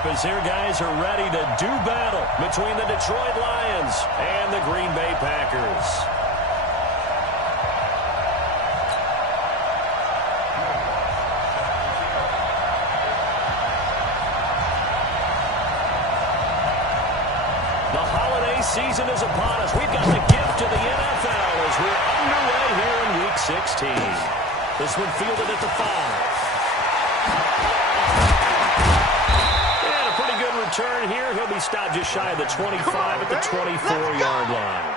up as their guys are ready to do battle between the Detroit Lions and the Green Bay Packers. The holiday season is upon us. We've got the gift of the NFL as we're underway here in Week 16. This one fielded at the 5. Return here. He'll be stopped just shy of the 25 at the 24-yard line.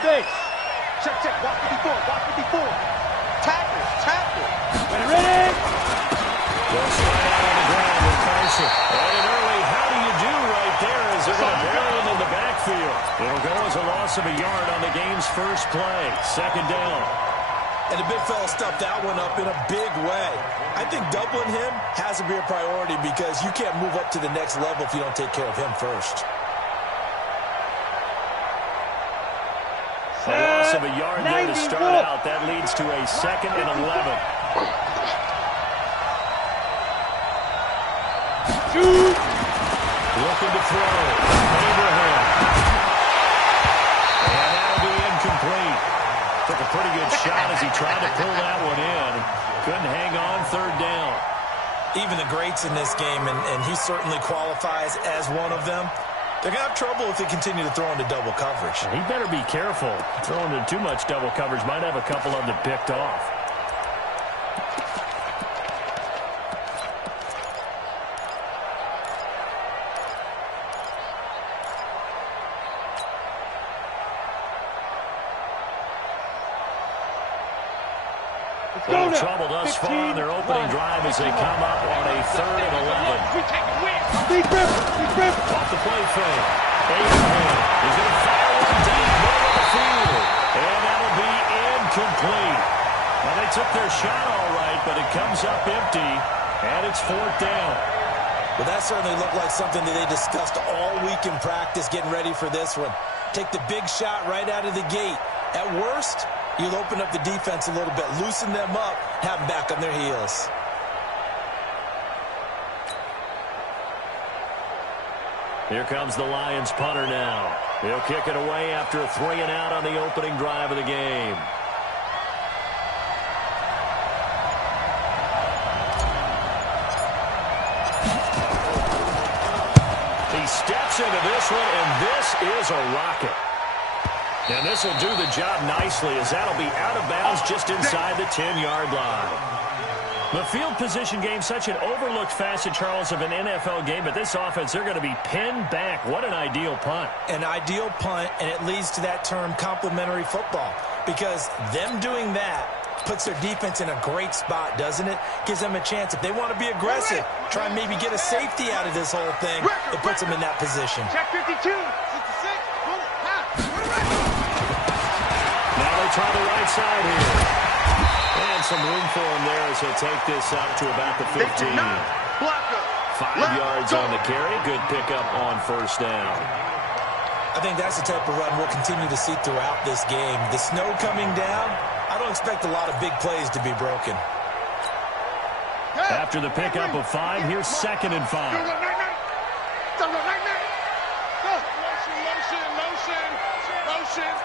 Base. Check, walk 54. Tackle. Ready. Goes right out on the ground with Carson. And early, how do you do right there as they're going to bury him in the backfield? It'll go as a loss of a yard on the game's first play. Second down. And the big fella stuffed that one up in a big way. I think doubling him has to be a priority because you can't move up to the next level if you don't take care of him first. A loss of a yard there to start out. That leads to a 2nd and 11. Looking to throw. Abraham. And that'll be incomplete. Took a pretty good shot as he tried to pull that one in. Couldn't hang on. 3rd down. Even the greats in this game, and he certainly qualifies as one of them, they're going to have trouble if they continue to throw into double coverage. He better be careful. Throwing into too much double coverage might have a couple of them picked off. A little trouble thus far on their opening drive as they come up on a 3rd and 11. Off the play fake. Abraham is going to fire one deep middle of the field. And that'll be incomplete. Well, they took their shot all right, but it comes up empty. And it's 4th down. Well, that certainly looked like something that they discussed all week in practice getting ready for this one. Take the big shot right out of the gate. At worst, you'll open up the defense a little bit, loosen them up, have them back on their heels. Here comes the Lions punter now. He'll kick it away after a 3-and-out on the opening drive of the game. He steps into this one, and this is a rocket. And this will do the job nicely as that'll be out of bounds just inside the 10-yard line. The field position game, such an overlooked facet, Charles, of an NFL game, but this offense, they're going to be pinned back. What an ideal punt. An ideal punt, and it leads to that term complementary football, because them doing that puts their defense in a great spot, doesn't it? Gives them a chance. If they want to be aggressive, try and maybe get a safety out of this whole thing, it puts them in that position. Check 52. 66. Now they try the right side here. And some room for him there as he'll take this up to about the 15. 5 yards on the carry. Good pickup on 1st down. I think that's the type of run we'll continue to see throughout this game. The snow coming down, I don't expect a lot of big plays to be broken. After the pickup of 5, here's 2nd and 5. Motion.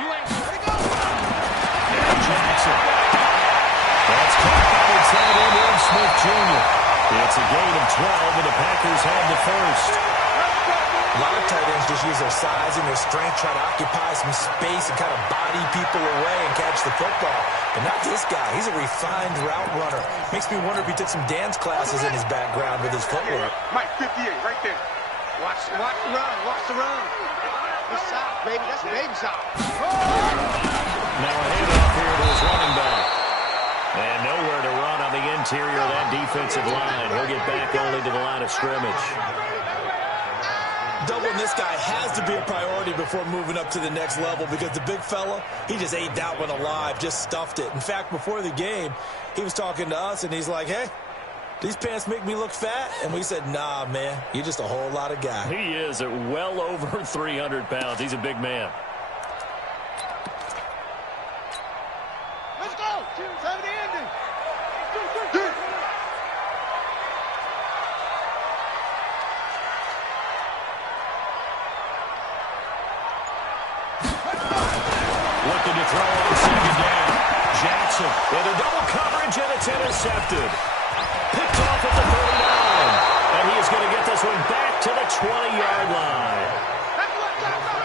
You ain't ready to go. And Jackson. That's caught by the tight end, Will Smith Jr. It's a gain of 12, and the Packers have the first. A lot of tight ends just use their size and their strength, try to occupy some space and kind of body people away and catch the football. But not this guy. He's a refined route runner. Makes me wonder if he took some dance classes in his background with his footwork. Mike, 58, right there. Watch the run. Watch the run. Good shot, baby. That's a baby shot. Now a handoff here to his running back. And nowhere to interior of that defensive line. He'll get back only to the line of scrimmage. Doubling this guy has to be a priority before moving up to the next level because the big fella, he just ate that one alive, just stuffed it. In fact, before the game, he was talking to us, and he's like, hey, these pants make me look fat? And we said, nah, man, you're just a whole lot of guy. He is at well over 300 pounds. He's a big man. Let's go. 70 ending. Looking to throw on second down. Jackson into double coverage, and it's intercepted. Picked off at the 39. And he is going to get this one back to the 20-yard line.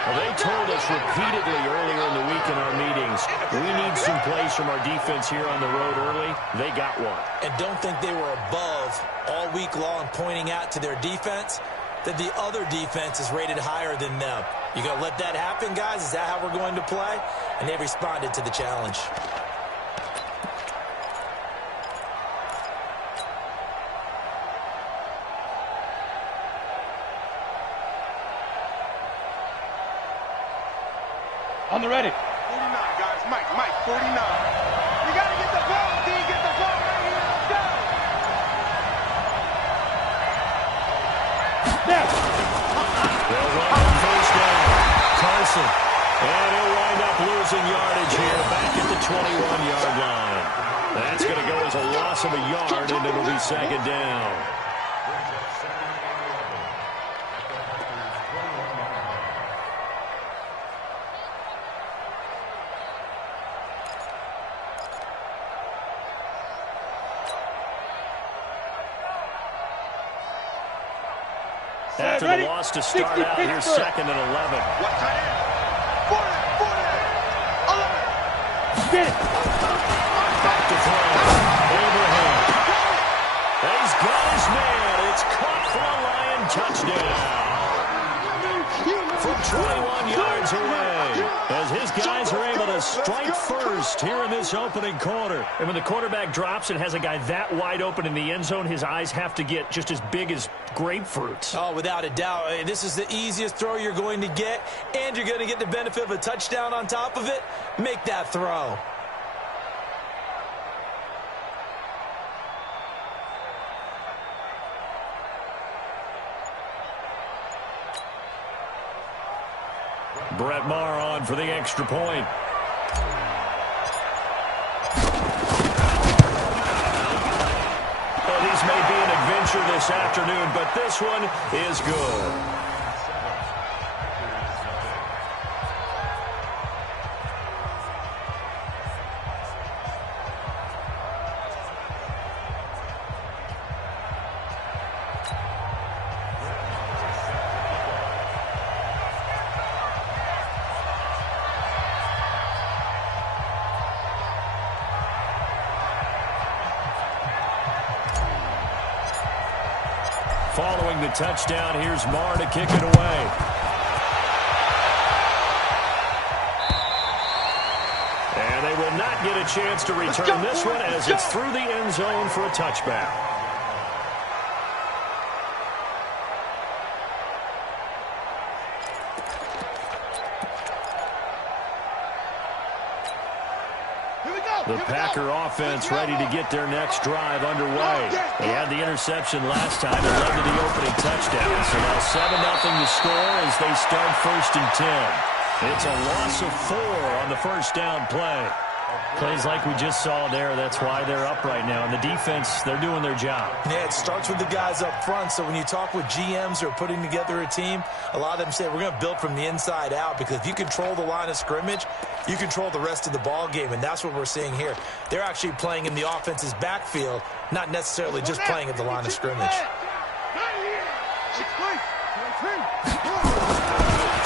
Well, they told us repeatedly earlier in the week in our meetings, we need some plays from our defense here on the road early. They got one. And don't think they were above all week long pointing out to their defense that the other defense is rated higher than them. You going to let that happen, guys? Is that how we're going to play? And they responded to the challenge. On the ready. 49, guys. Mike, 49. You got to get the ball, D. Get the ball right here. Let's go. Now. They'll run on first down. Carson. And he'll wind up losing yardage here back at the 21-yard line. That's going to go as a loss of a yard, and it'll be second down. After the loss to start out, here's second and 11. What tight end? 40, 11. Get it. Back to throw. Abraham. He's got his man. It's caught for a Lion touchdown. From 21 yards away, as his guys are able to strike first here in this opening quarter. And when the quarterback drops and has a guy that wide open in the end zone, his eyes have to get just as big as grapefruits. Oh, without a doubt. This is the easiest throw you're going to get, and you're going to get the benefit of a touchdown on top of it. Make that throw. Brett Maher on for the extra point. Well, these may be an adventure this afternoon, but this one is good. Following the touchdown, here's Maher to kick it away. And they will not get a chance to return this one as it's through the end zone for a touchback. The Packer offense ready to get their next drive underway. They had the interception last time that led to the opening touchdown. So now 7-0 to score as they start 1st and 10. It's a loss of 4 on the first down play. Plays like we just saw there, that's why they're up right now. And the defense, they're doing their job. Yeah, it starts with the guys up front. So when you talk with GMs who are putting together a team, a lot of them say we're going to build from the inside out, because if you control the line of scrimmage, you control the rest of the ball game, and that's what we're seeing here. They're actually playing in the offense's backfield, not necessarily just playing at the line of scrimmage.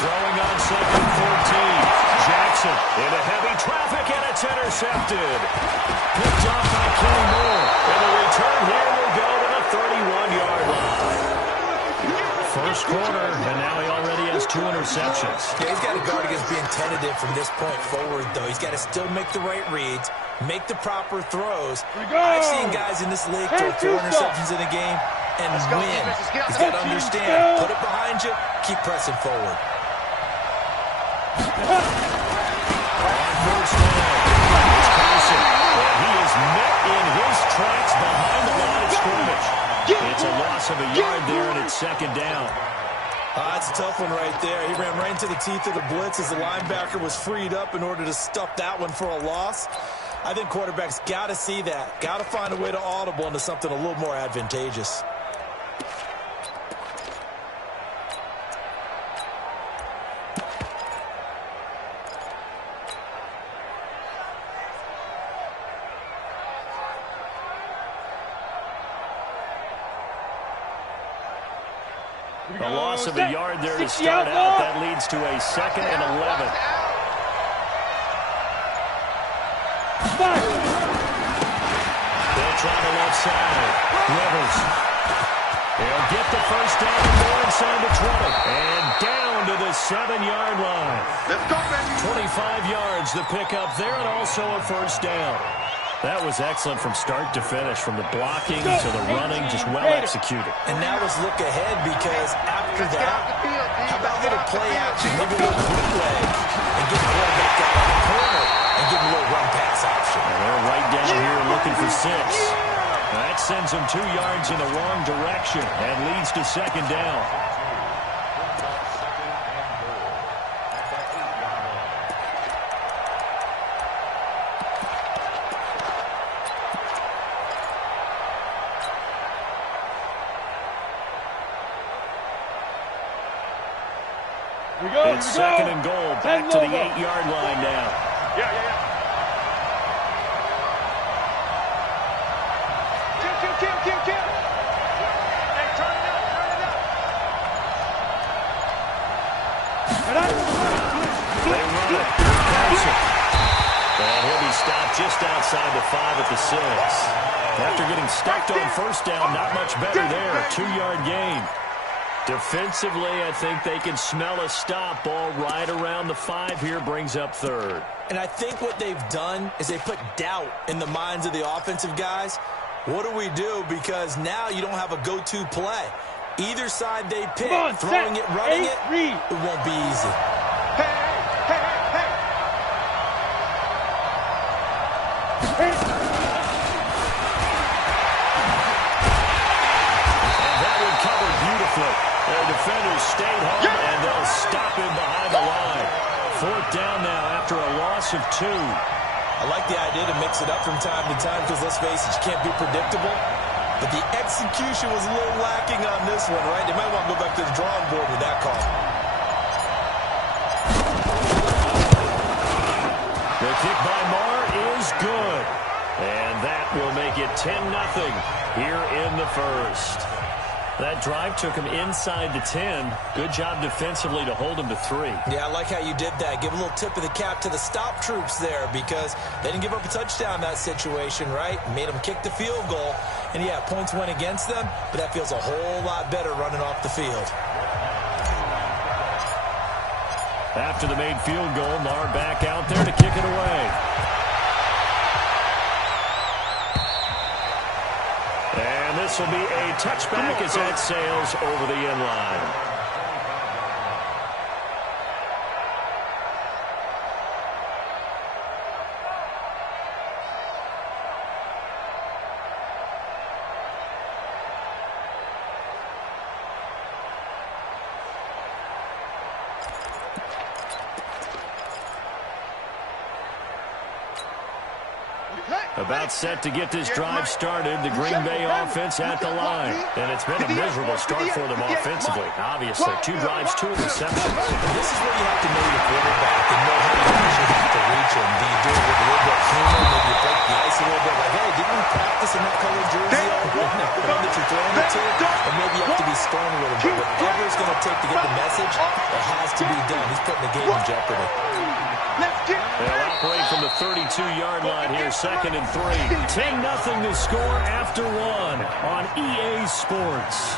Throwing on 2nd and 14. Jackson into heavy traffic, and it's intercepted. Picked off by Kenny Moore. And the return here will go to the 31-yard line. First quarter, and now he already has 2 interceptions. Yeah, he's got to guard against being tentative from this point forward, though. He's got to still make the right reads, make the proper throws. I've seen guys in this league throw 4 interceptions in a game and win. He's got to understand, put it behind you, keep pressing forward. First down. It's Carson. And he is met in his tracks behind the line of scrimmage. It's a loss of a yard there, and it's second down. That's a tough one right there. He ran right into the teeth of the blitz as the linebacker was freed up in order to stuff that one for a loss. I think quarterbacks got to see that. Got to find a way to audible into something a little more advantageous. A loss of a yard there to start out. That leads to a 2nd and 11. They'll try the left side. Rivers. They'll get the first down more inside the 20. And down to the 7-yard line. Let's go, baby. 25 yards the pickup there, and also a first down. That was excellent from start to finish, from the blocking to the running, just well executed. And now let's look ahead, because after that, how about a little play action, maybe a little bootleg, and get the quarterback out of the corner and give him a little run pass option. And they're right down here looking for 6. That sends them 2 yards in the wrong direction and leads to second down. It's second and goal, back to the 8-yard line now. Yeah. Kill. Hey, turn it up. They run it. Carson. And he'll be stopped just outside the 5 at the 6. After getting stuck on first down, not much better there. 2-yard gain. Defensively, I think they can smell a stop. Ball right around the 5 here, brings up 3rd. And I think what they've done is they put doubt in the minds of the offensive guys. What do we do? Because now you don't have a go-to play. Either side they pick, throwing it, running it, it won't be easy. Hey. Their defenders stayed home, and they'll stop him behind the line. 4th down now after a loss of 2. I like the idea to mix it up from time to time, because let's face it, you can't be predictable. But the execution was a little lacking on this one, right? They might want to go back to the drawing board with that call. The kick by Marr is good. And that will make it 10-0 here in the first. That drive took him inside the 10. Good job defensively to hold him to 3. Yeah, I like how you did that. Give a little tip of the cap to the stop troops there, because they didn't give up a touchdown in that situation, right? Made them kick the field goal. And, yeah, points went against them, but that feels a whole lot better running off the field. After the made field goal, Marr back out there to kick it away. And this will be a touchback as that sails over the end line. About set to get this drive started. The Green Bay offense at the line. And it's been a miserable start for them offensively. Obviously, 2 drives, 2 interceptions. This is where you have to know your quarterback and know how you actually have to reach him. Do you do it with a little bit of humor? Maybe you break the ice a little bit. Like, hey, didn't we practice in that colored jersey? The one that you're throwing it to? Or maybe you have to be stern with him. But whatever it's going to take to get the message, it has to be done. He's putting the game in jeopardy. They'll operate from the 32-yard line here, 2nd and 3. 10-0 to score after 1 on EA Sports.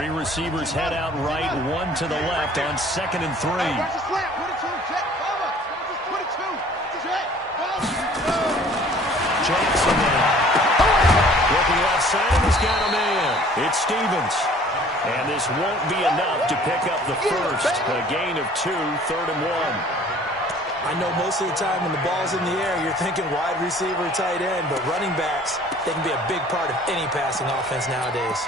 Three receivers head out right, one to the left on 2nd and 3. Jackson now. Looking left side, and he's got a man. It's Stevens. And this won't be enough to pick up the first. A gain of 2, 3rd and 1. I know most of the time when the ball's in the air, you're thinking wide receiver, tight end, but running backs, they can be a big part of any passing offense nowadays.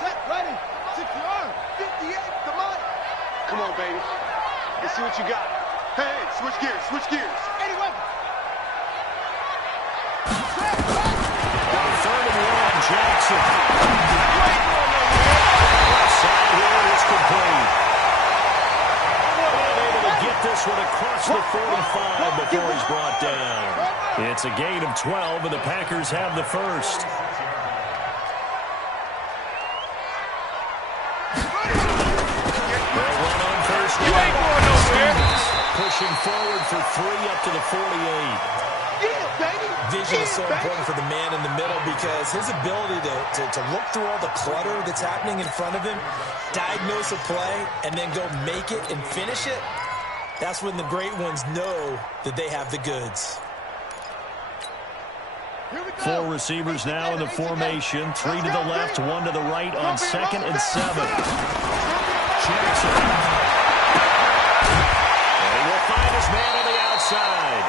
Set, ready, 6-yard, 58, come on. Come on, baby. Let's see what you got. Hey, switch gears, switch gears. 81. On 3rd and 1, Jackson. Side here, it's complete. Able to get this one across the 45 before he's brought down. It's a gain of 12, and the Packers have the first. They'll run on first down. You ain't going nowhere. Pushing forward for 3 up to the 48. Vision is so important for the man in the middle because his ability to look through all the clutter that's happening in front of him, diagnose a play, and then go make it and finish it, that's when the great ones know that they have the goods. 4 receivers now in the formation. 3 to the left, 1 to the right on 2nd and 7. Jackson. And he will find his man on the outside.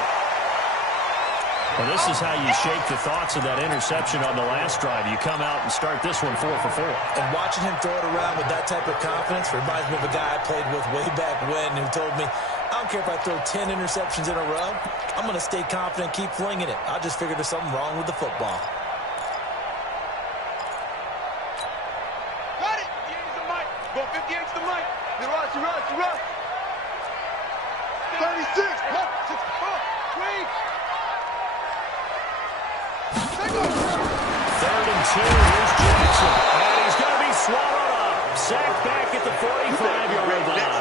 Well, this is how you shake the thoughts of that interception on the last drive. You come out and start this one 4 for 4. And watching him throw it around with that type of confidence reminds me of a guy I played with way back when who told me, I don't care if I throw 10 interceptions in a row. I'm going to stay confident, keep flinging it. I just figured there's something wrong with the football. Got it. You use the mic. Go 58 to the mic. You rush, you rush, you rush. 36. 64. Wait. 3rd and 2, here's Jackson. And he's going to be swallowed up. Sacked back at the 45-yard line.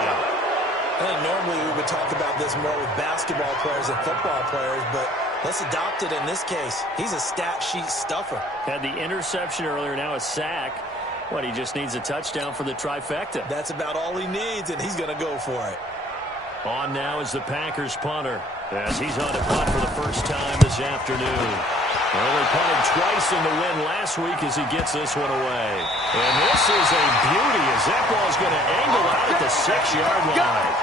I think normally we would talk about this more with basketball players and football players, but let's adopt it in this case. He's a stat sheet stuffer. Had the interception earlier, now a sack. What, he just needs a touchdown for the trifecta. That's about all he needs, and he's going to go for it. On now is the Packers punter, as he's on a punt for the first time this afternoon. Only punted twice in the win last week as he gets this one away. And this is a beauty as that ball's going to angle out at the 6-yard line.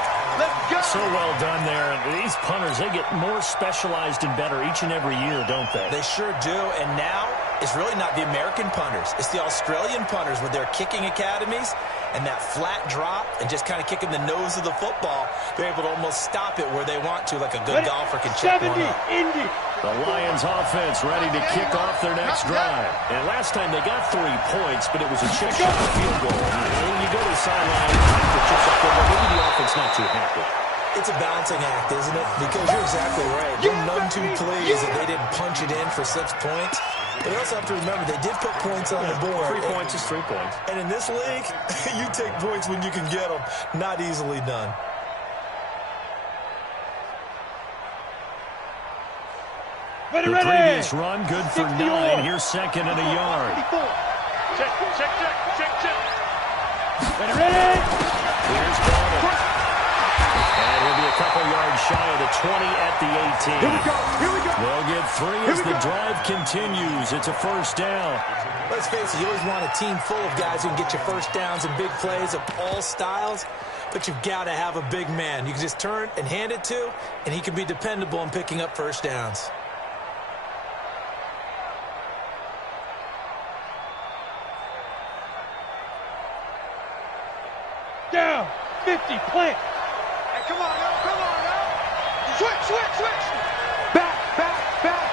So well done there. These punters, they get more specialized and better each and every year, don't they? They sure do. And now it's really not the American punters. It's the Australian punters with their kicking academies and that flat drop and just kind of kicking the nose of the football. They're able to almost stop it where they want to, like a good golfer can check one up. The Lions offense ready to kick off their next drive. And last time they got 3 points, but it was a chip shot field goal. And when you go to the sideline, the chip shot field goal, maybe the offense not too happy. It's a balancing act, isn't it? Because you're exactly right. They're none too pleased that they didn't punch it in for 6 points. But you also have to remember, they did put points on the board. 3 points is 3 points. And in this league, you take points when you can get them. Not easily done. The previous run, good for 9. Here's 2nd and a yard. Check, check, check, check, check. Ready. Here's Bonner. And he'll be a couple yards shy of the 20 at the 18. Here we go, here we go. They'll get 3 as the drive continues. It's a first down. Let's face it, you always want a team full of guys who can get you first downs and big plays of all styles, but you've got to have a big man. You can just turn and hand it to, and he can be dependable in picking up first downs. Down, 50, plant. Hey, come on now, come on now. Switch, switch, switch. Back, back, back.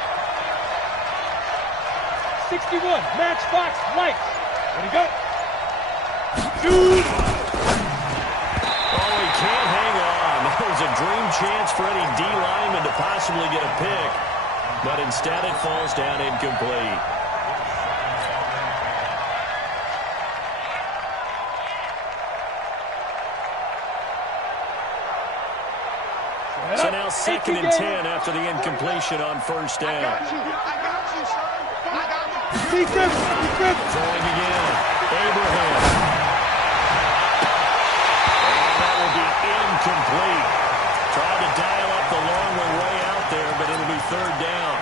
61, Matchbox Lights. Ready, go. Dude. Oh, he can't hang on. That was a dream chance for any D lineman to possibly get a pick, but instead it falls down incomplete. So now 2nd and 10 after the incompletion on first down. I got Throwing again. Abraham. And that will be incomplete. Tried to dial up the long way out there, but it'll be third down.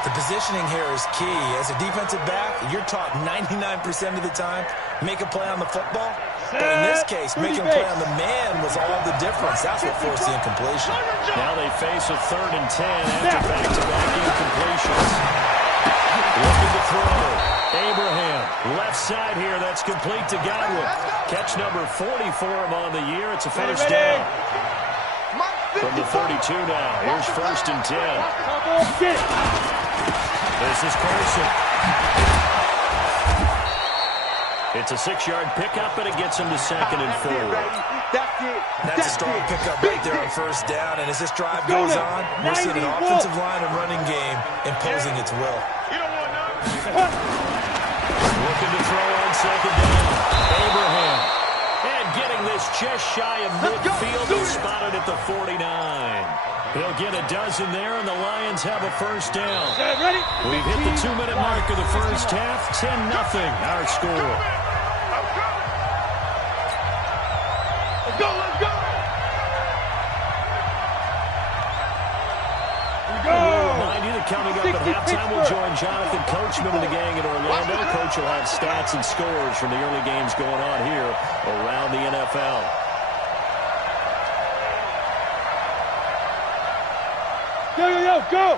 The positioning here is key. As a defensive back, you're taught 99% of the time, make a play on the football. But in this case, making a play on the man was all the difference. That's what forced the incompletion. Now they face a 3rd and 10 after back-to-back incompletions. Looking to throw. Abraham, left side here. That's complete to Godwin. Catch number 40 for him on the year. It's a first down. From the 32 now. Here's 1st and 10. This is Carson. It's a 6-yard pickup, and it gets him to 2nd and 4. That's a strong pickup right there on 1st down. And as this drive goes on, we're seeing an offensive line and running game imposing its will. Looking to throw on 2nd down. Abraham. And getting this just shy of midfield and spotted at the 49. He'll get a dozen there, and the Lions have a first down. We've hit the 2-minute mark of the first half. 10-0 our score. Let's go, let's go! We'll remind you that coming up at halftime, we'll join Jonathan Coachman and the gang in Orlando. Coach will have stats and scores from the early games going on here around the NFL. Go!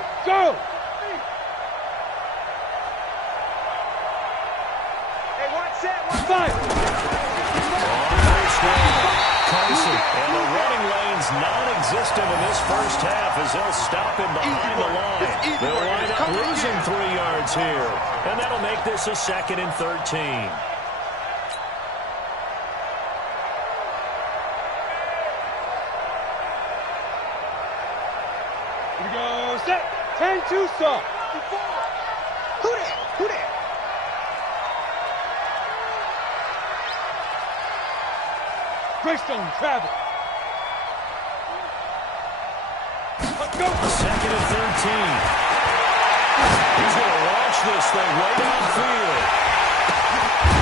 Hey, watch that, watch that! Carson, and the running lane's non-existent in this first half as they'll stop him behind the line. They'll wind up losing 3 yards here, and that'll make this a 2nd and 13. Here we go, set! 10-2 stop! Who that? Greystone, travel. Let's go. 2nd and 13. He's going to launch this thing way downfield.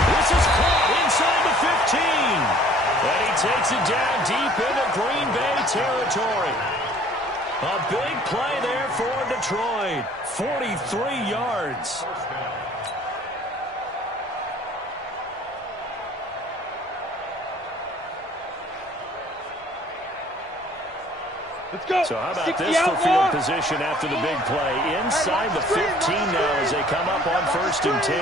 This is caught inside the 15. And he takes it down deep into Green Bay territory. A big play there for Detroit. 43 yards. Let's go. So how about this for field position after the big play? Inside the 15 now as they come up on 1st and 10.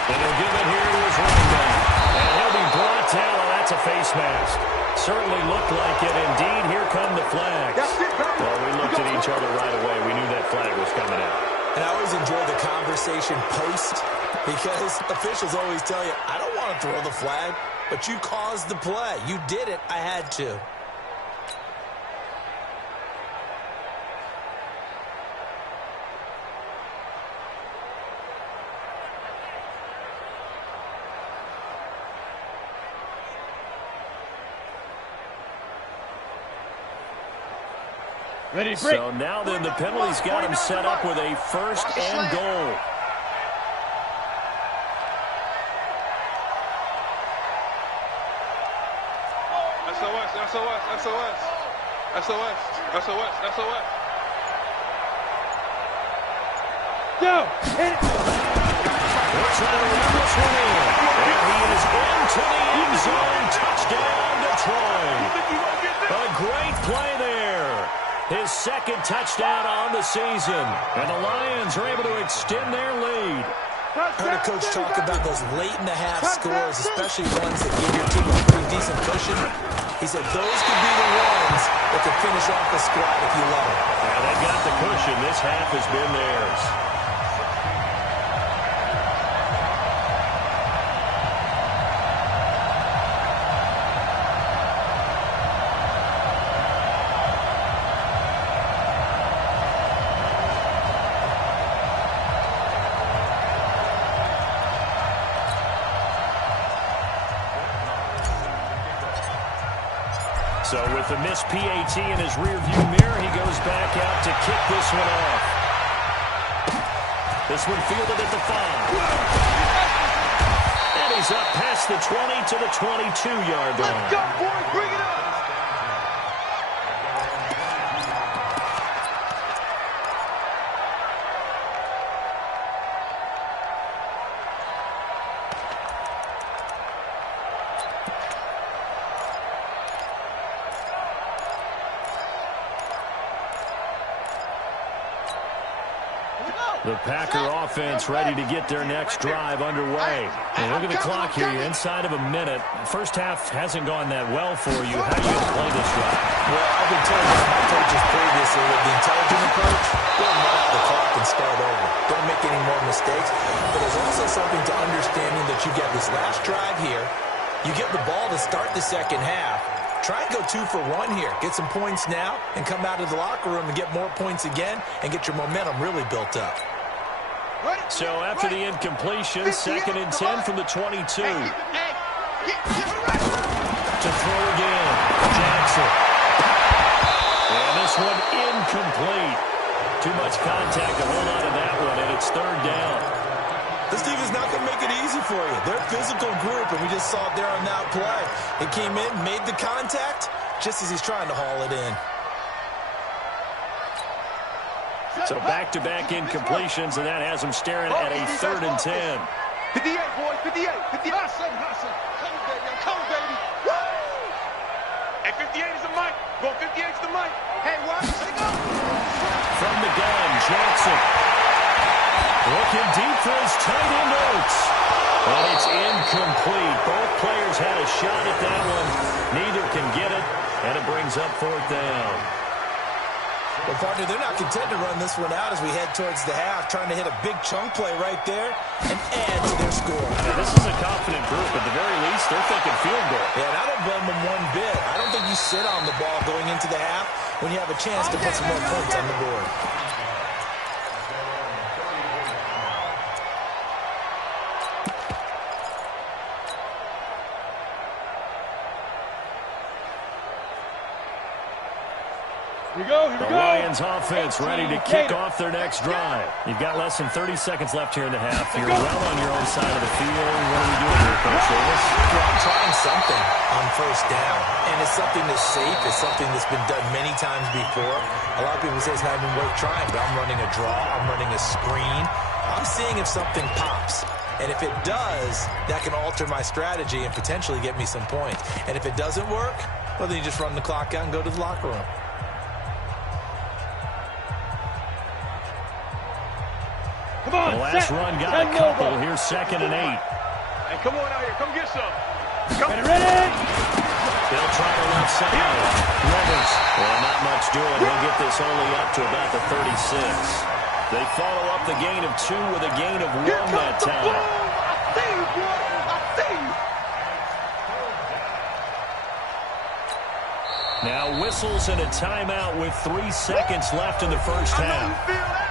And he'll give it here to his running back. And he'll be brought down. Oh, that's a face mask. Certainly looked like it. Indeed, here come the flags. Well, we looked at each other right away. We knew that flag was coming out. And I always enjoy the conversation post because officials always tell you, I don't want to throw the flag, but you caused the play. You did it. I had to. Ready, break. So now then the penalty's got him set up with a 1st and goal. SOS. Go. Hit it. Looks like a this one in. And he is into the end zone. Touchdown, Detroit. A great play there. His 2nd touchdown on the season. And the Lions are able to extend their lead. I heard a coach talk about those late-in-the-half scores, especially ones that give your team a pretty decent cushion. He said those could be the ones that could finish off the squad if you let them. Yeah, they've got the cushion. This half has been theirs. So with the missed PAT in his rearview mirror, he goes back out to kick this one off. This one fielded at the 5. And he's up past the 20 to the 22-yard line. Let's go, boys. Bring it up. The Packer offense ready to get their next drive underway. And look at the clock here, inside of a minute. First half hasn't gone that well for you. How are you going to play this drive? Well, I've been told by my coaches previously with the intelligent approach, don't run out the clock and start over. Don't make any more mistakes. But there's also something to understanding that you get this last drive here. You get the ball to start the second half. Try and go 2 for 1 here. Get some points now and come out of the locker room and get more points again and get your momentum really built up. So after the incompletion, 2nd and 10 from the 22. To throw again, Jackson. And this one incomplete. Too much contact to hold on to that one, and it's 3rd down. This team is not going to make it easy for you. They're a physical group, and we just saw it there on that play. It came in, made the contact, just as he's trying to haul it in. So back-to-back incompletions, and that has him staring at a 3rd and 10. 58, boys, 58. 58. Hustle. Come on, baby. Come on, baby. Woo! Hey, 58 is the mic. Go 58 is the mic. Hey, watch. Let's go. From the gun, Jackson. Looking deep for his tight end Oates. And it's incomplete. Both players had a shot at that one. Neither can get it, and it brings up 4th down. Well, partner, they're not content to run this one out as we head towards the half, trying to hit a big chunk play right there and add to their score. Now, this is a confident group. At the very least, they're thinking field goal. Yeah, and I don't blame them one bit. I don't think you sit on the ball going into the half when you have a chance to put some more points on the board. The Lions offense ready to kick off their next drive. You've got less than 30 seconds left here in the half. You're well on your own side of the field. What are we doing here, Coach Davis? Well, I'm trying something on 1st down, and it's something that's safe. It's something that's been done many times before. A lot of people say it's not even worth trying, but I'm running a draw. I'm running a screen. I'm seeing if something pops. And if it does, that can alter my strategy and potentially get me some points. And if it doesn't work, well, then you just run the clock out and go to the locker room. The last run got a couple. Here's 2nd and 8. Hey, come on out here. Come get some. Come ready. They'll try to left side. Rivers. Well, not much doing. He'll get this only up to about the 36. They follow up the gain of 2 with a gain of 1 that time. I see you, boy. I see you. Now whistles and a timeout with 3 seconds left in the first half. I know you feel that.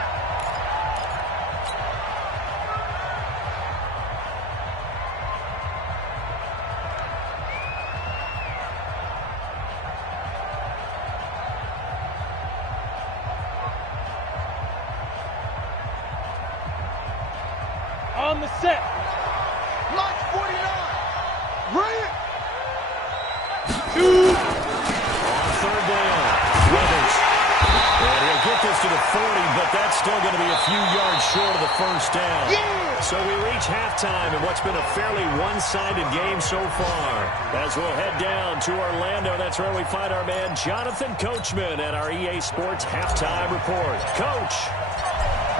On the set. Launch 49. Bring it. 2. On 3rd down, Rivers. And he'll get this to the 40, but that's still going to be a few yards short of the first down. Yeah. So we reach halftime in what's been a fairly one-sided game so far. As we'll head down to Orlando, that's where we find our man Jonathan Coachman at our EA Sports Halftime Report. Coach.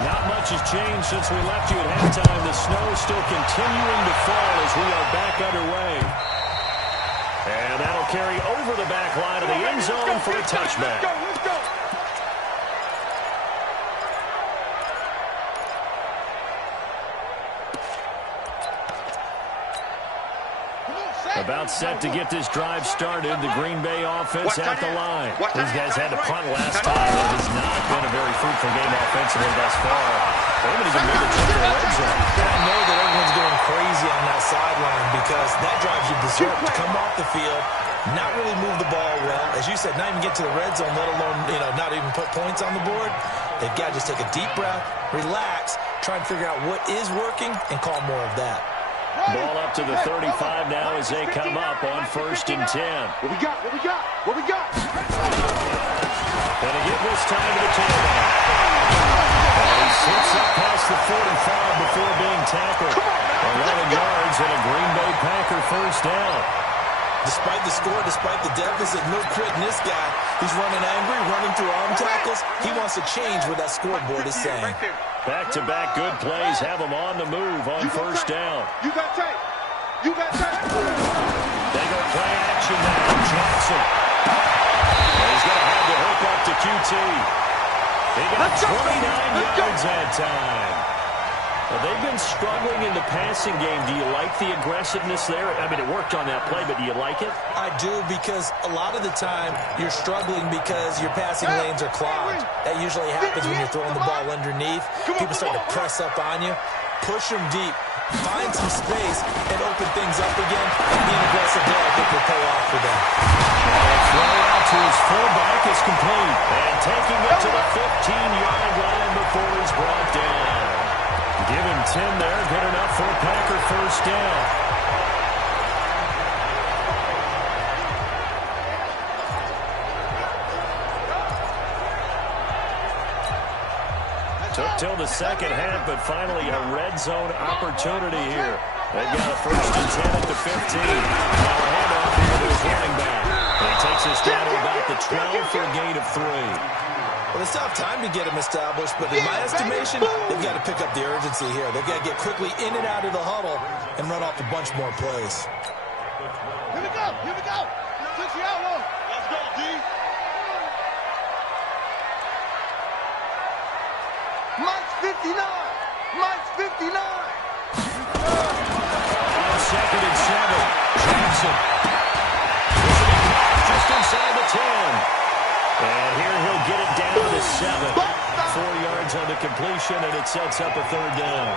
Not much has changed since we left you at halftime. The snow is still continuing to fall as we are back underway. And that'll carry over the back line of the end zone for a touchback. Let's go. About set to get this drive started. The Green Bay offense at the line. These guys had to punt last time. It has not been a very fruitful game offensively thus far. They haven't even made the trip to the red zone. I know that everyone's going crazy on that sideline because that drives you berserk to come off the field, not really move the ball well. As you said, not even get to the red zone, let alone, not even put points on the board. They've got to just take a deep breath, relax, try and figure out what is working, and call more of that. Ball up to the 35 now as they come up on 1st and 10. What we got? And again this time to the tailback. And he sits up past the 45 before being tackled. 11 yards and a Green Bay Packer first down. Despite the score, despite the deficit, no quitting this guy. He's running angry, running through arm tackles. He wants to change what that scoreboard is saying. Back-to-back good plays have him on the move on first down. You got tape. They go play action now. Jackson. And he's going to have to hook up to QT. He got 29 yards that time. Well, they've been struggling in the passing game. Do you like the aggressiveness there? I mean, it worked on that play, but do you like it? I do, because a lot of the time you're struggling because your passing lanes are clogged. That usually happens when you're throwing the ball underneath. People start to press up on you. Push them deep. Find some space and open things up again. Being aggressive there, I think, will pay off for them. Throw out to his fullback is complete. And taking it to the 15-yard line before he's brought down. Give him 10 there. Good enough for a Packer first down. Took till the second half, but finally a red zone opportunity here. They've got a 1st and 10 at the 15. Now a handoff here to his running back. And he takes us down to about the 12 for a gain of 3. Well, it's tough time to get them established, but in my estimation, they've got to pick up the urgency here. They've got to get quickly in and out of the huddle and run off a bunch more plays. Here we go. Switch the outlaw. Let's go, D. Mike's 59. 2nd and 7. Jackson. Just inside the 10. And here he'll get it down to 7. 4 yards on the completion, and it sets up a 3rd down.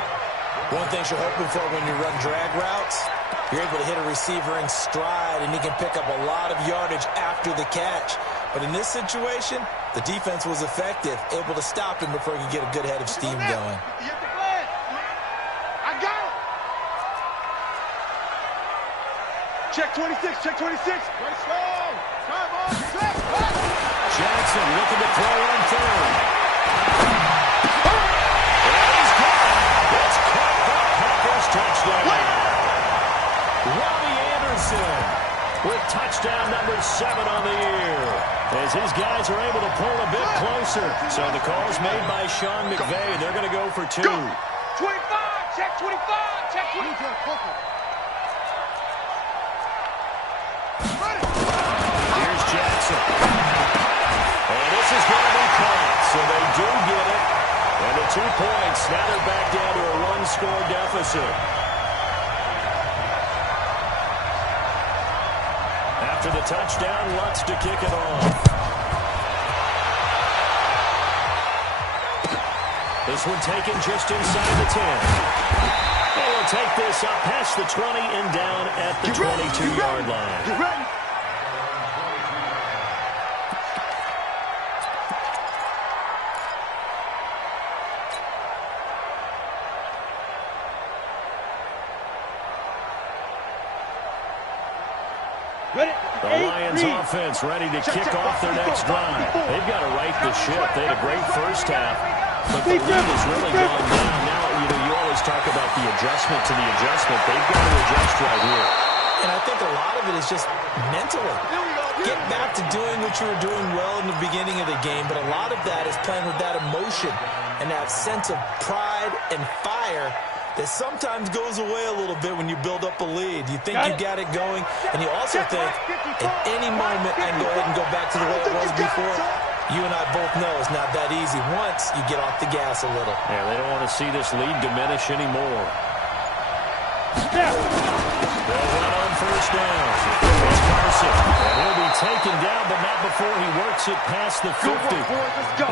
One thing you're hoping for when you run drag routes, you're able to hit a receiver in stride, and he can pick up a lot of yardage after the catch. But in this situation, the defense was effective, able to stop him before he could get a good head of steam going. I got it. Check 26. Very slow. Time on. Check. Jackson looking to throw on 3rd. And he's got it. It's caught by Packers touchdown. Robbie Anderson with touchdown number 7 on the year. As his guys are able to pull a bit closer. So the call's made by Sean McVay. They're going to go for 2. 25. Check 25. Check 25. Here's Jackson. And this is going to be caught. So they do get it. And the 2 points. Now they're back down to a 1-score deficit. After the touchdown, Lutz to kick it off. This one taken just inside the 10. They will take this up past the 20 and down at the 22-yard line. Get ready. The Lions offense ready to kick off their next drive. They've got to right the ship. They had a great first half, but the lead has really gone down. Now, you always talk about the adjustment to the adjustment. They've got to adjust right here. And I think a lot of it is just mentally. Get back to doing what you were doing well in the beginning of the game, but a lot of that is playing with that emotion and that sense of pride and fire that sometimes goes away a little bit when you build up a lead. You think you got it going, and you also think at any moment I can go ahead and go back to the way it was before. You and I both know it's not that easy once you get off the gas a little. Yeah, they don't want to see this lead diminish anymore. Yeah. They'll run on first down. It's Carson. And he'll be taken down, but not before he works it past the 50.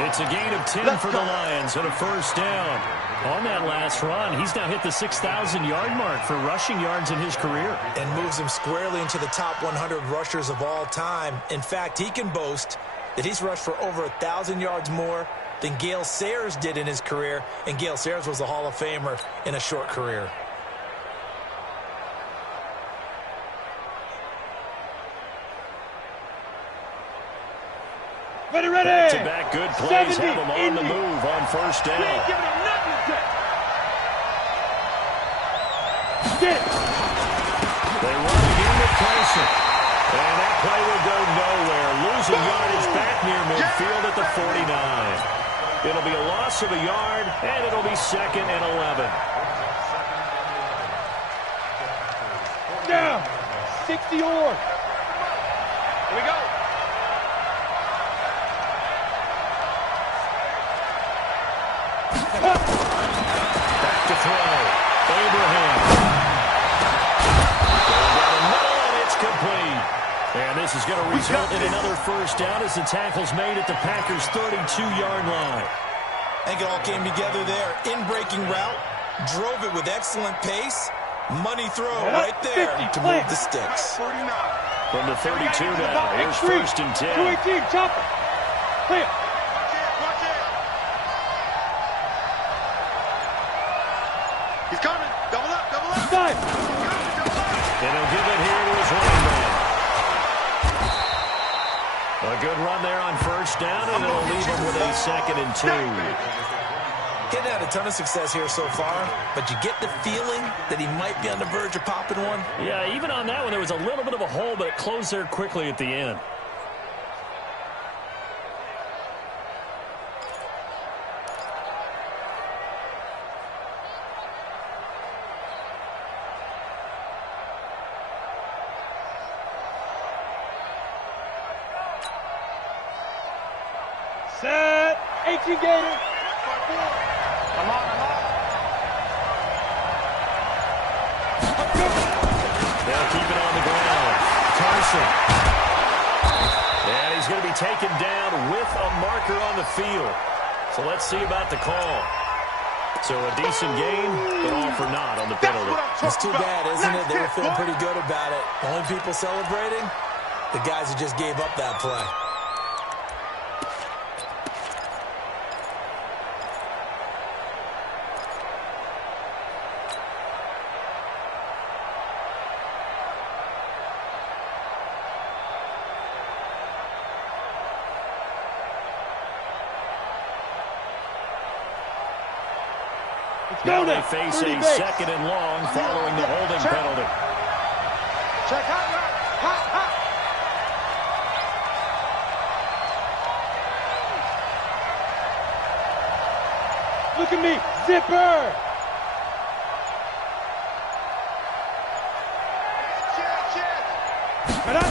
It's a gain of 10 for the Lions and a first down. On that last run, he's now hit the 6,000-yard mark for rushing yards in his career. And moves him squarely into the top 100 rushers of all time. In fact, he can boast that he's rushed for over 1,000 yards more than Gale Sayers did in his career. And Gale Sayers was a Hall of Famer in a short career. Ready, ready. Back-to-back good plays have him on the move on first down. They run again with Carson. And that play will go nowhere. Losing yardage back near midfield at the 49. It'll be a loss of a yard, and it'll be 2nd and 11. Down. 60 or. Here we go. Back to throw. Abraham. Down the middle, and it's complete. And this is going to result in another first down as the tackle's made at the Packers' 32-yard line. I think it all came together there. In-breaking route. Drove it with excellent pace. Money throw right there to move the sticks. From the 32 now, here's 1st and 10. 218, chop it. Clear. He's coming. Double up, double up. Side. And he'll give it here to his running back. A good run there on first down, and it'll leave him with a 2nd and 2. He's had a ton of success here so far, but you get the feeling that he might be on the verge of popping one. Yeah, even on that one, there was a little bit of a hole, but it closed there quickly at the end. Set. 18 Gator. I'm on. They'll keep it on the ground. Carson. And he's going to be taken down with a marker on the field. So let's see about the call. So a decent game, but all for naught on the penalty. It's too bad, isn't it? They were feeling pretty good about it. The only people celebrating, the guys who just gave up that play. Now they face a 2nd and long following the holding penalty. Check hot, hot. Look at me. Zipper. Right up.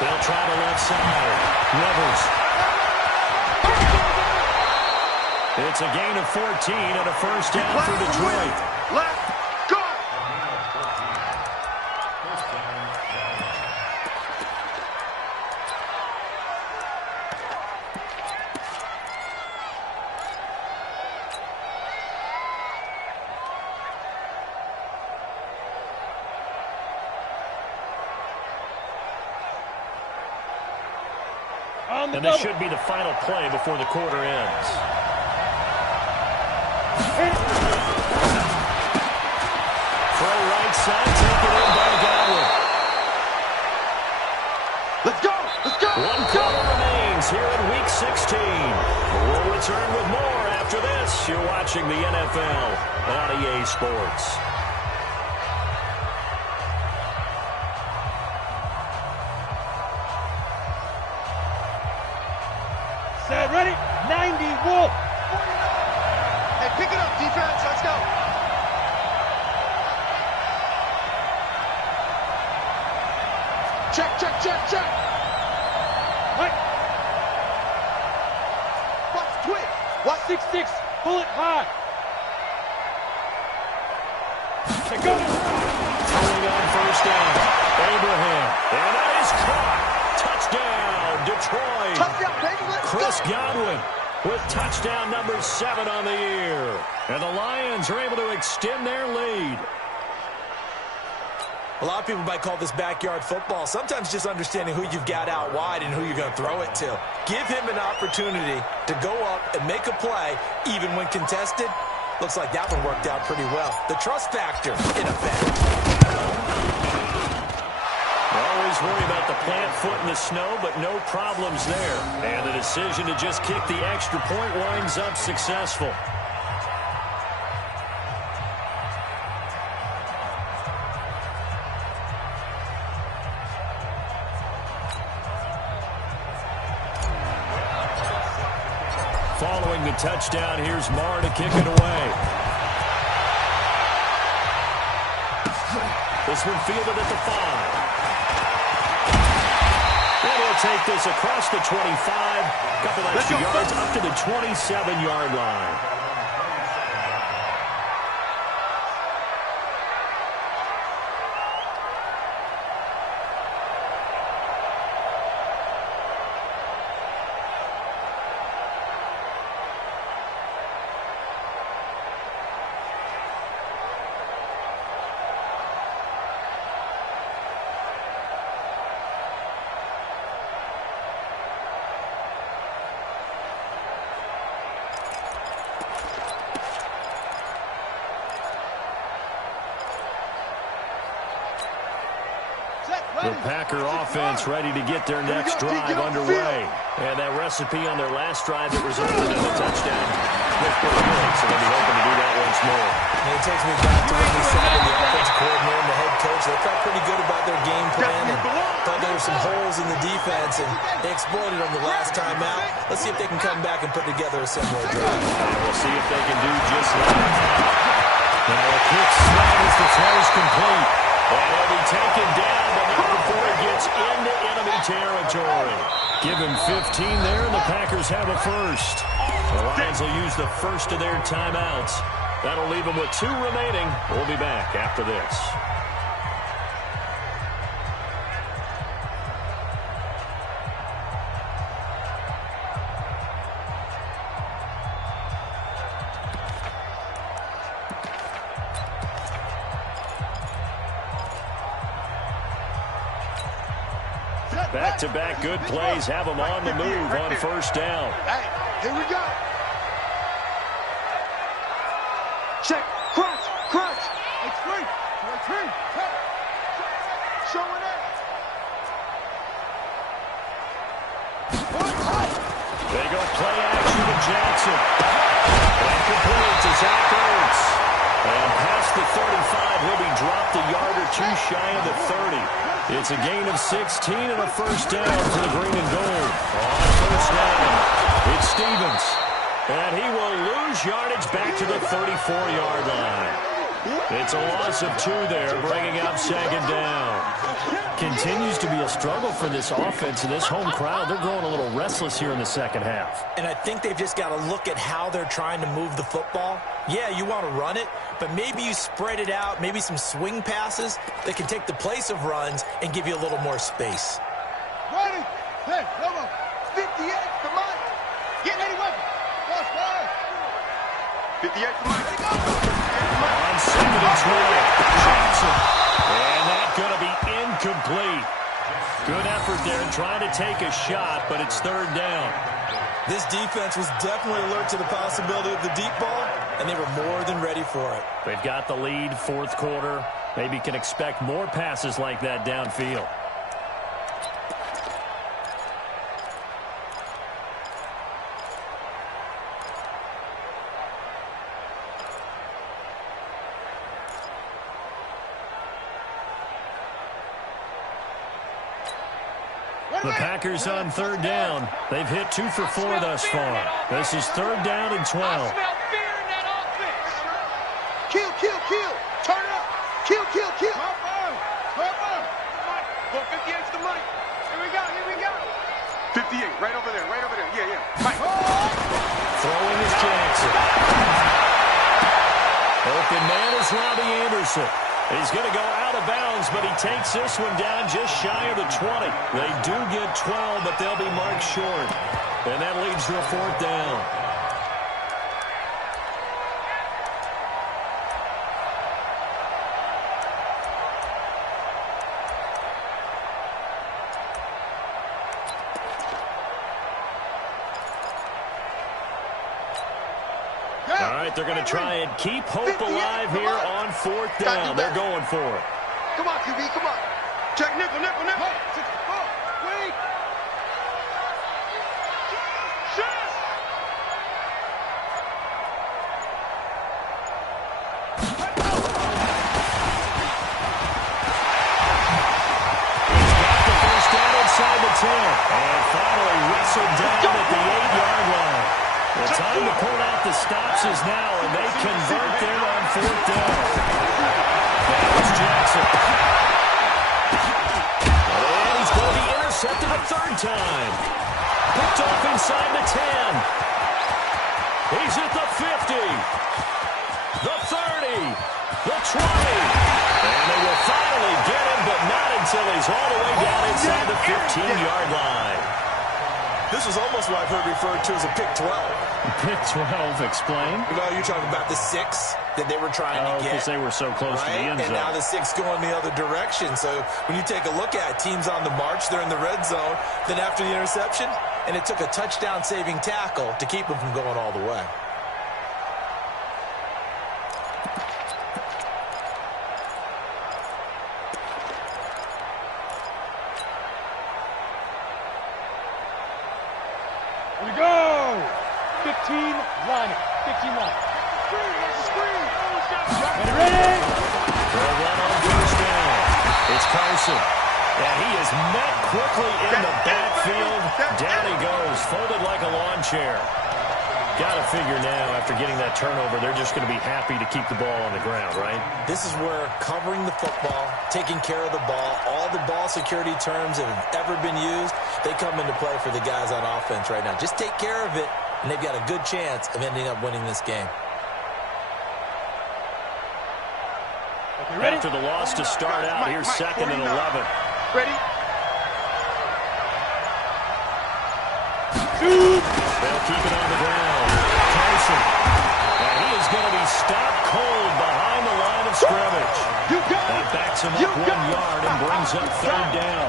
They'll try the left side. Rivers. It's a gain of 14 and a first down for Detroit. Left, go! And this should be the final play before the quarter ends. Throw right side, taken in by Godwin. Let's go! Let's go! One quarter remains here in Week 16. We'll return with more after this. You're watching the NFL on EA Sports. Set, ready? 90, Wolf. Hey, pick it up, defense. Let's go. Check, check, check, check. Right. Box twist. What? 6-6. Pull it high. Check, go. Throwing throwing on first down. Abraham. And that is caught. Touchdown, Detroit. Touchdown, baby. Let's Chris go. Godwin with touchdown number 7 on the year. And the Lions are able to extend their lead. A lot of people might call this backyard football. Sometimes just understanding who you've got out wide and who you're going to throw it to. Give him an opportunity to go up and make a play, even when contested. Looks like that one worked out pretty well. The trust factor, in effect. Always worry about the plant foot in the snow, but no problems there. And the decision to just kick the extra point winds up successful. Following the touchdown, here's Marr to kick it away. This one fielded at the 5. And he'll take this across the 25. Couple extra yards up to the 27-yard line. The Packer offense ready to get their next drive underway. And that recipe on their last drive that resulted in a touchdown looked pretty good, so they'll be hoping to do that once more. And it takes me back to when we said the offensive coordinator and the head coach, they felt pretty good about their game plan and thought there were some holes in the defense, and they exploited them the last time out. Let's see if they can come back and put together a similar drive. We'll see if they can do just that. Now a quick snap as the throw's complete. And he'll be taken down, but not before he gets into enemy territory. Give him 15 there, and the Packers have a first. The Lions will use the first of their timeouts. That'll leave them with 2 remaining. We'll be back after this. Back-to-back good plays have them on the move on first down. Hey, here we go. Check, crunch, crunch. Extreme, extreme. Showing it. They go play action to Jackson. And complete to Zach Ertz. And past the 35, he'll be dropped a yard or 2 shy of the 30. It's a gain of 16 and a first down for the green and gold. On first down, it's Stevens. And he will lose yardage back to the 34-yard line. It's a loss of 2 there, bringing up second down. Continues to be a struggle for this offense and this home crowd. They're growing a little restless here in the second half. And I think they've just got to look at how they're trying to move the football. Yeah, you want to run it, but maybe you spread it out, maybe some swing passes that can take the place of runs and give you a little more space. Ready? Hey, come on. 58 for Mike. Get ready, weapon. Watch, watch. 58 for Mike. Ready, go. On second and 12, Jackson. And that's going to be incomplete. Good effort there trying to take a shot, but it's third down. This defense was definitely alert to the possibility of the deep ball, and they were more than ready for it. They've got the lead, fourth quarter. Maybe can expect more passes like that downfield. The Packers on third down. They've hit 2 for 4 thus far. This is third down and 12. I smell fear in that offense. Kill, kill, kill. Turn it up. Kill, kill, kill. Go 58's the Mike. Here we go, here we go. 58, right over there, right over there. Yeah, yeah. Mike. Throwing is Jackson. Open man is Robbie Anderson. He's going to go out of bounds, but he takes this one down just shy of the 20. They do get 12, but they'll be marked short. And that leads to a 4th down. All right, they're going to try and keep hope alive here on 4th down. They're going for it. Come on, QB, come on. Check nickel. Wait. He's got the first down inside the 10. And finally wrestled down at the 8-yard line. The time to pull out the stops is now, and they convert there on 4th down. That was Jackson. And he's going to be intercepted a 3rd time. Picked off inside the 10. He's at the 50. The 30. The 20. And they will finally get him, but not until he's all the way down inside the 15-yard line. This was almost what I've heard referred to as a pick 12. Pick 12, explain. You know, you're talking about the 6 that they were trying to get. Because they were so close to the end zone. And now the 6 going the other direction. So when you take a look at teams on the march, they're in the red zone. Then after the interception, and it took a touchdown-saving tackle to keep them from going all the way. Here we go. 15 line. 15 line. Screen. Ready? They'll run on 1st down. It's Carson. And he is met quickly in the backfield. Down he goes, folded like a lawn chair. Got to figure now, after getting that turnover, they're just going to be happy to keep the ball on the ground, right? This is where covering the football, taking care of the ball, all the ball security terms that have ever been used, they come into play for the guys on offense right now. Just take care of it, and they've got a good chance of ending up winning this game. Ready? After the loss to start out, here's 2nd and 11. Ready? They'll keep it on the ground. Carson. And he is going to be stopped cold behind the line of scrimmage. That backs him up 1 yard and brings up 3rd down.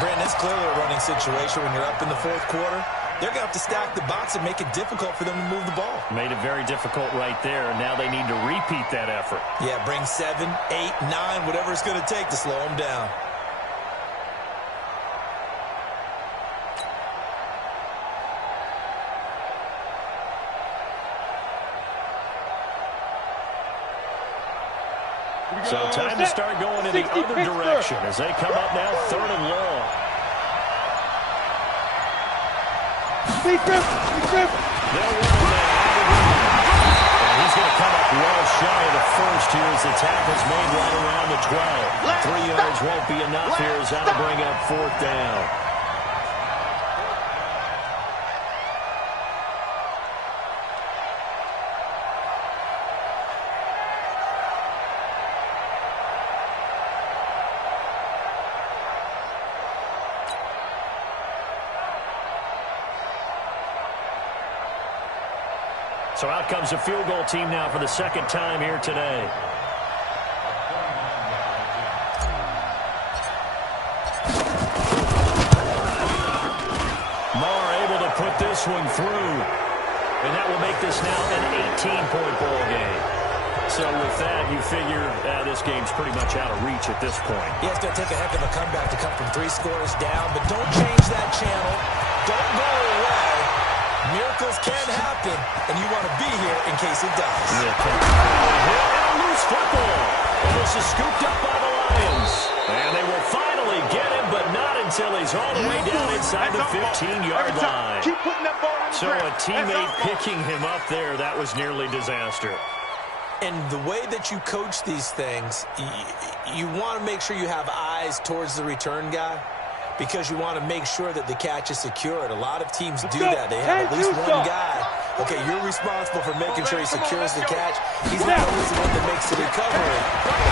Brandon, it's clearly a running situation when you're up in the 4th quarter. They're going to have to stack the box and make it difficult for them to move the ball. Made it very difficult right there, and now they need to repeat that effort. Yeah, bring 7, 8, 9, whatever it's going to take to slow them down. So time to start going in the other direction as they come up now 3rd and long. Big grip. They'll run him now. And he's going to come up well shy of the 1st here as the tackle's made right around the 12. 3 yards won't be enough here as that'll bring up 4th down. So out comes the field goal team now for the 2nd time here today. Marr able to put this one through. And that will make this now an 18-point ball game. So with that, you figure this game's pretty much out of reach at this point. Yeah, it's going to take a heck of a comeback to come from 3 scores down, but don't change that channel. Don't go away. Miracles can happen, and you want to be here in case it does. And a loose football. And this is scooped up by the Lions. And they will finally get him, but not until he's all the way down inside the 15-yard line. Keep putting that ball in the So a ground. teammate picking him up there, that was nearly disaster. And the way that you coach these things, you want to make sure you have eyes towards the return guy, because you want to make sure that the catch is secured. A lot of teams do that. They have at least one guy Okay, you're responsible for making sure he secures the catch. He's not always the one that makes the recovery.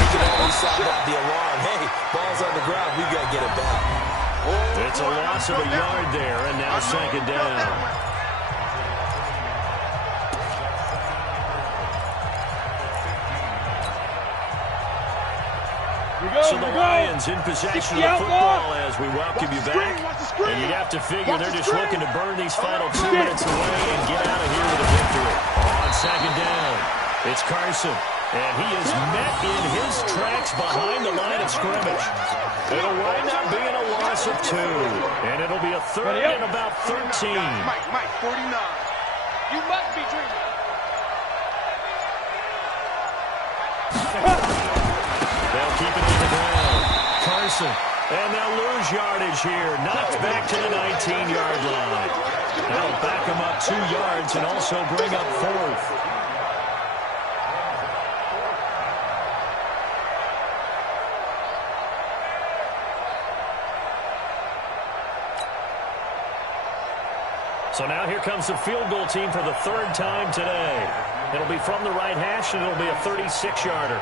He can always sound out the alarm. Hey, ball's on the ground. We got to get it back. It's a loss of a yard there, and now second down. So the Lions in possession of the football as we welcome you back. And you'd have to figure they're just looking to burn these final 2 minutes away and get out of here with a victory. On second down, it's Carson. And he is met in his tracks behind the line of scrimmage. It'll wind up being a loss of 2. And it'll be a third and about 13. Mike, 49. You must be dreaming. They'll keep it on the ground. Carson. And they'll lose yardage here. Knocked back to the 19-yard line. That'll back them up 2 yards and also bring up 4th. So now here comes the field goal team for the 3rd time today. It'll be from the right hash, and it'll be a 36-yarder.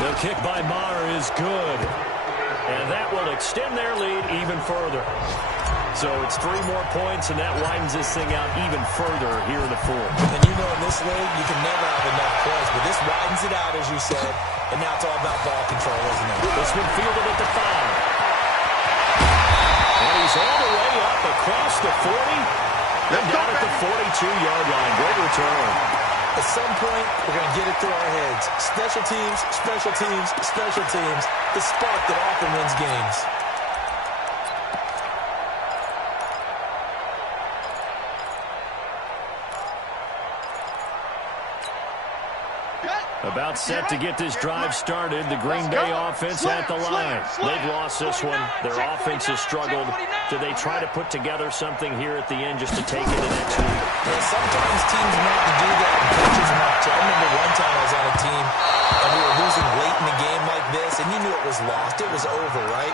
The kick by Maher is good. And that will extend their lead even further. So it's 3 more points, and that widens this thing out even further here in the 4th. And you know in this league, you can never have enough points, but this widens it out, as you said. And now it's all about ball control, isn't it? This one fielded at the 5. And he's all the way up across the 40. Then down at the 42-yard line. Great return. At some point, we're going to get it through our heads. Special teams, special teams, special teams. The spark that often wins games. About set to get this drive started. The Green Bay offense at the line. They've lost this one. Their offense has struggled. Do they try to put together something here at the end just to take it to next week? Yeah, sometimes teams want to do that and coaches want to. I remember one time I was on a team and we were losing late in the game like this, and you knew it was lost. It was over, right?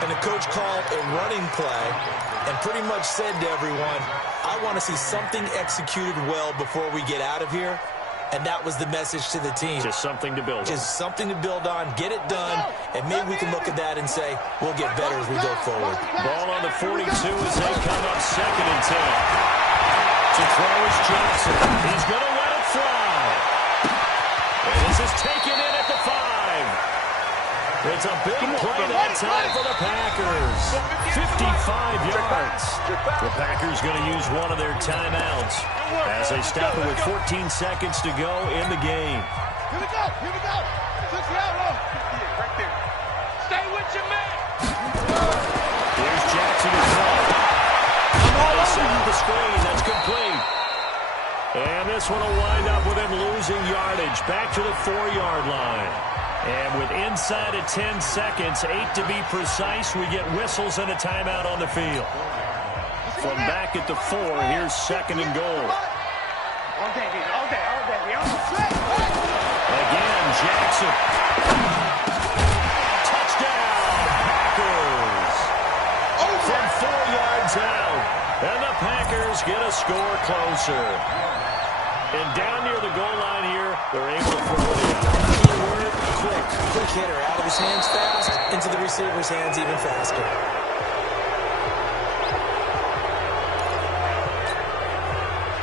And the coach called a running play and pretty much said to everyone, I want to see something executed well before we get out of here. And that was the message to the team. Just something to build on. Just something to build on, get it done, and maybe we can look at that and say, we'll get better as we go forward. Ball on the 42 as they come up 2nd and 10. To throw is Johnson. He's going to let it fly. And this is taken in at the 5. It's a big play that time for the Packers. 55 yards. The Packers going to use one of their timeouts as they stop it with 14 seconds to go in the game. Here we go. Here we go. Took you out. Right there. Stay with your man. Here's Jackson in front. They set up the screen. That's complete. And this one will wind up with him losing yardage back to the 4-yard line. And with inside of 10 seconds, 8 to be precise, we get whistles and a timeout on the field. From back at the 4, here's 2nd and goal. All day. Again, Jackson. Touchdown, Packers. From 4 yards out. And the Packers get a score closer. And down near the goal line here, they're able to throw it in. Keyword, quick hitter, out of his hands fast, into the receiver's hands even faster.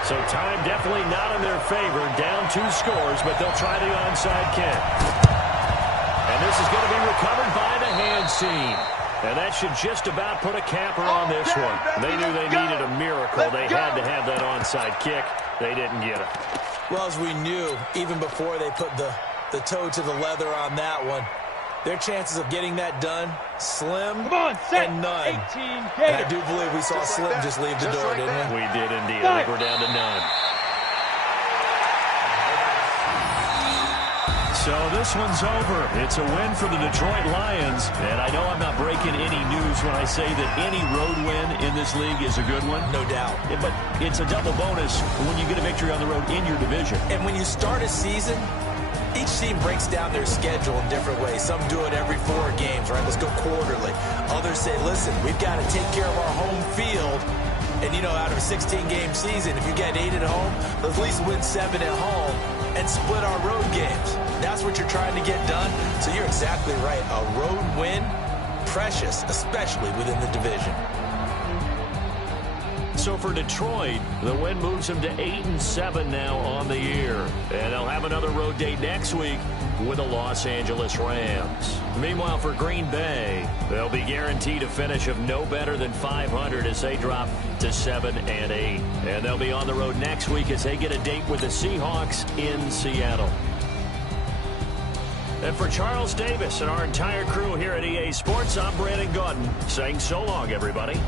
So time definitely not in their favor. Down 2 scores, but they'll try the onside kick. And this is going to be recovered by the hands team. And that should just about put a capper on this one. They knew they needed a miracle. They had to have that onside kick. They didn't get it. Well, as we knew, even before they put the toe to the leather on that one, their chances of getting that done, slim and none. 18, and I do believe we saw Slim just leave the door, didn't we? We did indeed. I think we're down to none. So this one's over. It's a win for the Detroit Lions. And I know I'm not breaking any news when I say that any road win in this league is a good one. No doubt. Yeah, but it's a double bonus when you get a victory on the road in your division. And when you start a season Each team breaks down their schedule in different ways. Some do it every 4 games, right? Let's go quarterly. Others say, listen, we've got to take care of our home field. And, you know, out of a 16-game season, if you get 8 at home, let's at least win 7 at home and split our road games. That's what you're trying to get done. So you're exactly right. A road win, precious, especially within the division. So for Detroit, the win moves them to 8-7 now on the year. And they'll have another road date next week with the Los Angeles Rams. Meanwhile, for Green Bay, they'll be guaranteed a finish of no better than 500 as they drop to 7-8. And they'll be on the road next week as they get a date with the Seahawks in Seattle. And for Charles Davis and our entire crew here at EA Sports, I'm Brandon Gaudin saying so long, everybody.